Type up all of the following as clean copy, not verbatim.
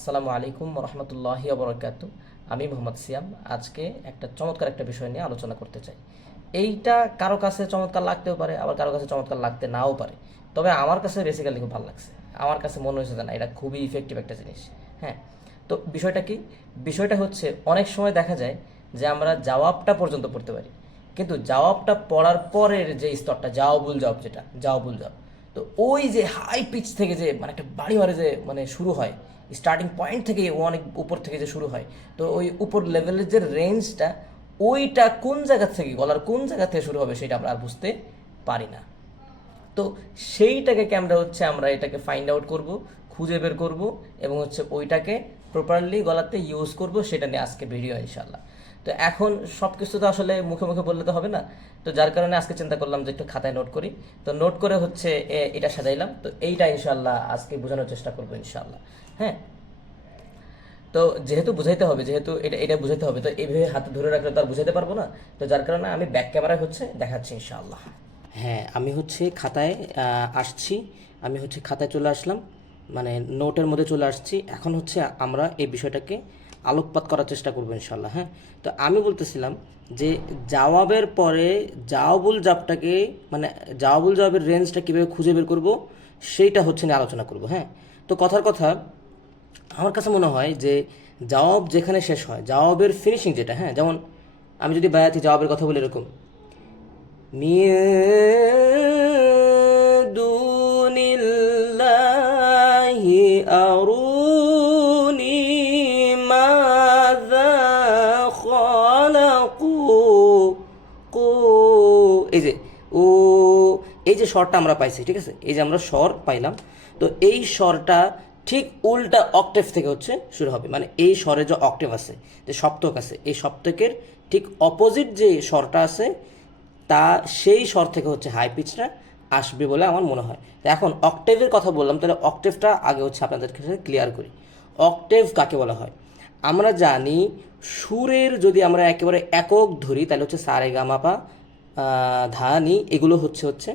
আসসালামু আলাইকুম রহমতুল্লাহি বরকাতু। আমি মোহাম্মদ সিয়াম। আজকে একটা চমৎকার একটা বিষয় নিয়ে আলোচনা করতে চাই। এইটা কারো কাছে চমৎকার লাগতেও পারে, আবার কারো কাছে চমৎকার লাগতে নাও পারে। তবে আমার কাছে বেসিক্যালি খুব ভালো লাগছে। আমার কাছে মনে হয়েছে যে না, এটা খুবই ইফেক্টিভ একটা জিনিস। হ্যাঁ, তো বিষয়টা কি? বিষয়টা হচ্ছে অনেক সময় দেখা যায় যে আমরা জবাবটা পর্যন্ত পড়তে পারি, কিন্তু জবাবটা পড়ার পরের যে স্তরটা জাওয়াবুল জবাব, যেটা জাওয়াবুল জবাব, তো ওই যে হাই পিচ থেকে যে মানে একটা বাড়ি মারে যে মানে শুরু হয়, স্টার্টিং পয়েন্ট থেকে অনেক উপর থেকে যে শুরু হয়, তো ওই উপর লেভেলের যে রেঞ্জটা, ওইটা কোন জায়গা থেকে, গলার কোন জায়গা থেকে শুরু হবে সেটা আমরা আর বুঝতে পারি না। তো সেইটাকে আমরা এটাকে ফাইন্ড আউট করব, খুঁজে বের করব, এবং ওইটাকে প্রপারলি গলাতে ইউজ করব, সেটা নিয়ে আজকে ভিডিও ইনশাল্লাহ। তো এখন সব কিছু তো আসলে মুখে মুখে বললে তো হবে না, তো যার কারণে আজকে চিন্তা করলাম যে একটু খাতায় নোট করি। তো নোট করে এটা সাজাইলাম, তো এইটা ইনশাল্লাহ আজকে বোঝানোর চেষ্টা করবো ইনশাল্লাহ। হ্যাঁ, তো যেহেতু বুঝাইতে হবে, যেহেতু এটা এটা বুঝাইতে হবে, তো এইভাবে হাতে ধরে রাখলে তো আর বুঝাইতে পারবো না। তো যার কারণে আমি ব্যাক ক্যামেরায় দেখাচ্ছি ইনশাআল্লাহ। হ্যাঁ, আমি খাতায় আসছি। আমি খাতায় চলে আসলাম, মানে নোটের মধ্যে চলে আসছি। এখন আমরা এই বিষয়টাকে আলোকপাত করার চেষ্টা করবো ইনশাল্লাহ। হ্যাঁ, তো আমি বলতেছিলাম যে জবাবের পরে জাওয়াবুল জবাবটাকে, মানে জাওয়াবুল জবাবের রেঞ্জটা কীভাবে খুঁজে বের করব, সেইটা নিয়ে আলোচনা করব। হ্যাঁ, তো কথার কথা, আমার কাছে মনে হয় যে জবাব যেখানে শেষ হয়, জবাবের ফিনিশিং যেটা, হ্যাঁ, যেমন আমি যদি বায়াতি জবাবের কথা বলি এরকম, দুনিল্লাহি আরুনি মাযা খালাকু, কু, এই যে ও, এই যে স্বরটা আমরা পাইছি, ঠিক আছে, এই যে আমরা স্বর পাইলাম, তো এই স্বরটা ঠিক উল্টা অক্টেভ থেকে শুরু হবে। মানে এই স্বরে যে অক্টেভ আছে, যে সপ্তক আছে, এই সপ্তকের ঠিক অপোজিট যে স্বরটা আছে, তা সেই স্বর থেকে হাই পিচটা আসবে বলে আমার মনে হয়। তো এখন অক্টেভের কথা বললাম, তাহলে অক্টেভটা আগে আপনাদের কাছে ক্লিয়ার করি। অক্টেভ কাকে বলা হয়? আমরা জানি সুরের যদি আমরা একেবারে একক ধরি, তাহলে সা রে গা মা পা ধা নি, এগুলো হচ্ছে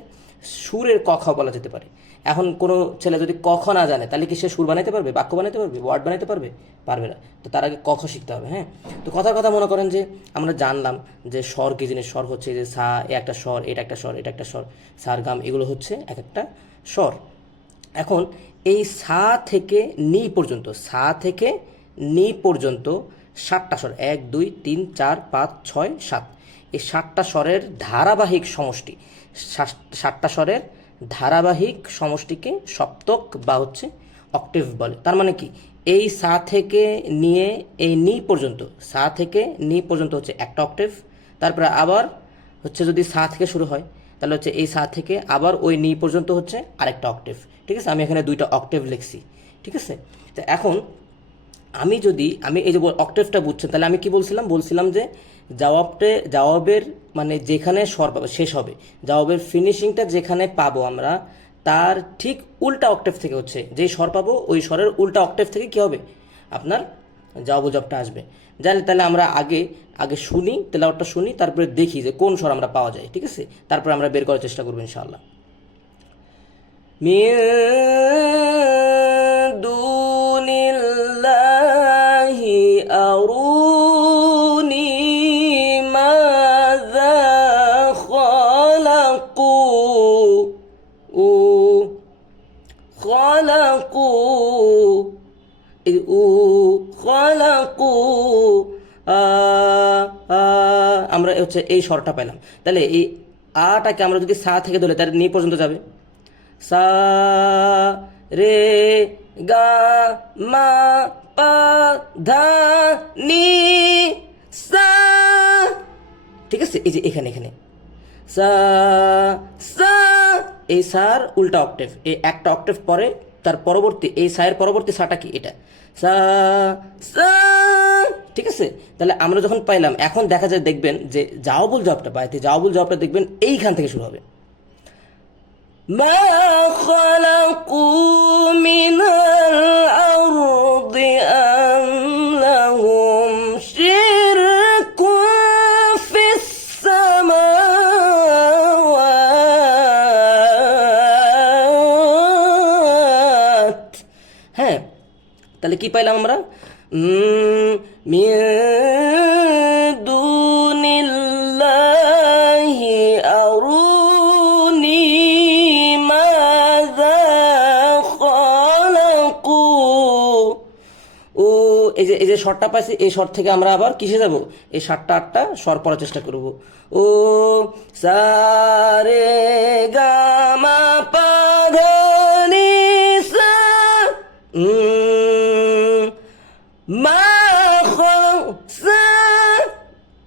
সুরের ক খ বলা যেতে পারে। এখন কোনো ছেলে যদি ক খ না জানে, তাহলে কি সে সুর বানাইতে পারবে, বাক্য বানাইতে পারবে, ওয়ার্ড বানাইতে পারবে? পারবে না। তো তার আগে ক খ শিখতে হবে। হ্যাঁ, তো কথার কথা মনে করেন যে আমরা জানলাম যে স্বর কী জিনিস। স্বর যে সা, এ একটা স্বর, এটা একটা স্বর, এটা একটা স্বর, সার গাম, এগুলো এক একটা স্বর। এখন এই সা থেকে নি পর্যন্ত, সা থেকে নি পর্যন্ত 7টা স্বর, 1 2 3 4 5 6 7, এই 7টা স্বরের ধারাবাহিক সমষ্টি, 7টা স্বরের ধারাবাহিক সমষ্টিকে সপ্তক বা অক্টেভ বলে। তার মানে কি, এই সা থেকে নিয়ে এই নি পর্যন্ত, সা থেকে নি পর্যন্ত একটা অক্টেভ। তারপরে আবার যদি সা থেকে শুরু হয়, তাহলে এই সা থেকে আবার ওই নি পর্যন্ত আরেকটা অক্টেভ। ঠিক আছে, আমি এখানে 2টা অক্টেভ লিখছি। ঠিক আছে, তো এখন আমি এই যে অক্টেভটা বুঝছেন, তাহলে আমি কি বলছিলাম যে জবাবের মানে যেখানে স্বর পাবো শেষ হবে, জবাবের ফিনিশিংটা যেখানে পাবো আমরা, তার ঠিক উল্টা অক্টেভ থেকে যেই স্বর পাবো, ওই স্বরের উল্টা অক্টেভ থেকে কি হবে, আপনার জবাবুল জবটা আসবে। জানলে তাহলে আমরা আগে আগে শুনি, তেলাওয়াতটা শুনি, তারপরে দেখি যে কোন স্বর আমরা পাওয়া যায়। ঠিক আছে, তারপরে আমরা বের করার চেষ্টা করবো ইনশাআল্লাহ। মিন দুনিল্লাহি আরুনি মাযা খালাকু, উ খালাকু, উ খালাকু, আ আ, আমরা এই স্বরটা পেলাম। তাহলে এই আটাকে আমরা যদি সা থেকে ধরে, তার নি পর্যন্ত যাবে, সা রে গা মা পা ধা নি সা। ঠিক আছে, এই যে এখানে এখানে সা সা, এই সার উল্টা অক্টেভ, এই একটা অক্টেভ পরে তার পরবর্তী, এই সায়ের পরবর্তী সাটা কি, এটা সা সা। ঠিক আছে, তাহলে আমরা যখন পাইলাম, এখন দেখা যায়, দেখবেন যে জাওয়াবুল জবাবটা পাইতে, জাওয়াবুল জবাবটা দেখবেন এইখান থেকে শুরু হবে। মা খালাকু মিনাল আরদি আম লাহুম শিরকুন ফিস সামাওয়াত। হ্যাঁ, তাহলে তাহলে কি পাইলাম আমরা? মিন দুনিল্লাহি আরুনি মাযা খালাকু। ও এই যে শর্টটা পাইছি, এই শর্ট থেকে আমরা আবার কিসে যাব? এই 7টা 8টা স্বর পড়ার চেষ্টা করব। ও সা রে গা মা পা ধা নি সা মা খ সা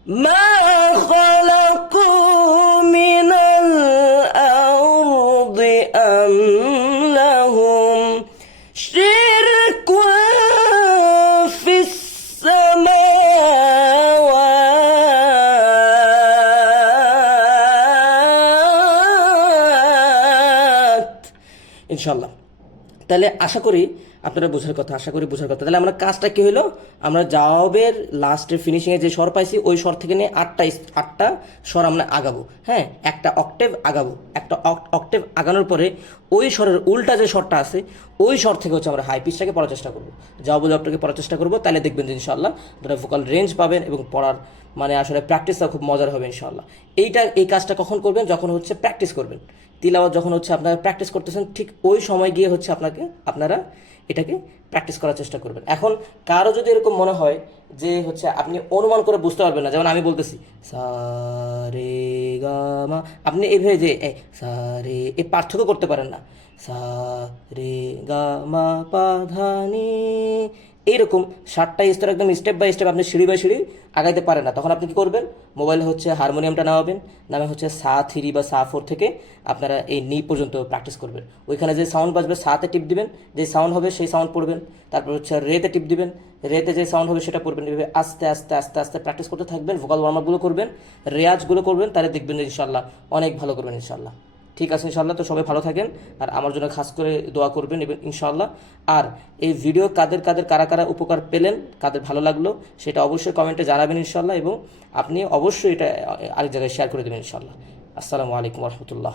মা খালাকু মিনাল আরদি আম লাহুম শিরকুন ফিস সামাওয়াত। ইনশাল্লাহ। তাহলে আশা করি আপনারা বোঝার কথা, তাহলে আমরা কাজটা কি হলো, আমরা জবাবের লাস্টের ফিনিশিংয়ে যে স্বর পাইছি ওই স্বর থেকে নিয়ে 8টা স্বর আমরা আগাবো। হ্যাঁ, একটা অক্টেভ আগাবো, একটা অক্টেভ আগানোর পরে ওই স্বরের উল্টা যে স্বরটা আছে ওই স্বর থেকে হচ্ছে আমরা হাই পিচটাকে পড়ার চেষ্টা করবো, জবটাকে পড়ার চেষ্টা করবো। তাহলে দেখবেন যে ইনশাল্লাহ আপনারা ভোকাল রেঞ্জ পাবেন এবং পড়ার মানে আসলে প্র্যাকটিসটা খুব মজার হবে ইনশাল্লাহ। এই কাজটা কখন করবেন? যখন হচ্ছে প্র্যাকটিস করবেন, তিলাওয়াত যখন হচ্ছে আপনারা প্র্যাকটিস করতেছেন ঠিক ওই সময় গিয়ে হচ্ছে আপনারা এটাকে প্র্যাকটিস করার চেষ্টা করবেন। এখন কারো যদি এরকম মনে হয় যে হচ্ছে আপনি অনুমান করে বুঝতে পারবেন না, যেমন আমি বলতেছি সা রে গা মা, আপনি এইভাবে যে সা রে এই পার্থক্য করতে পারেন না, সা রে গা মা পা ধা নি, এইরকম 7টা স্তর একদম স্টেপ বাই স্টেপ আপনি সিঁড়ি বাই সিঁড়ি আগাইতে পারেন না, তখন আপনি কি করবেন? মোবাইলে হচ্ছে হারমোনিয়ামটা নামাবেন, নামে হচ্ছে সা 3 বা সা 4 থেকে আপনারা এই নি পর্যন্ত প্র্যাকটিস করবেন। ওইখানে যে সাউন্ড বাজবে সাতে টিপ দিবেন, যে সাউন্ড হবে সেই সাউন্ড পড়বেন, তারপর হচ্ছে রেতে টিপ দিবেন, রেতে যে সাউন্ড হবে সেটা পড়বেন। এভাবে আস্তে আস্তে আস্তে আস্তে প্র্যাকটিস করতে থাকবেন, ভোকাল ওয়ার্মআপগুলো করবেন, রেয়াজগুলো করবেন, তাহলে দেখবেন ইনশাল্লাহ অনেক ভালো করবেন ইনশাল্লাহ। ঠিক আছে ইনশাল্লাহ। তো সবাই ভালো থাকেন আর আমার জন্য খাস করে দোয়া করবেন এবং ইনশাল্লাহ। আর এই ভিডিও কারা কারা উপকার পেলেন, কাদের ভালো লাগলো সেটা অবশ্যই কমেন্টে জানাবেন ইনশাল্লাহ, এবং আপনি অবশ্যই এটা আরেক জায়গায় শেয়ার করে দেবেন ইনশাল্লাহ। আসসালামু আলাইকুম রহমতুল্লাহ।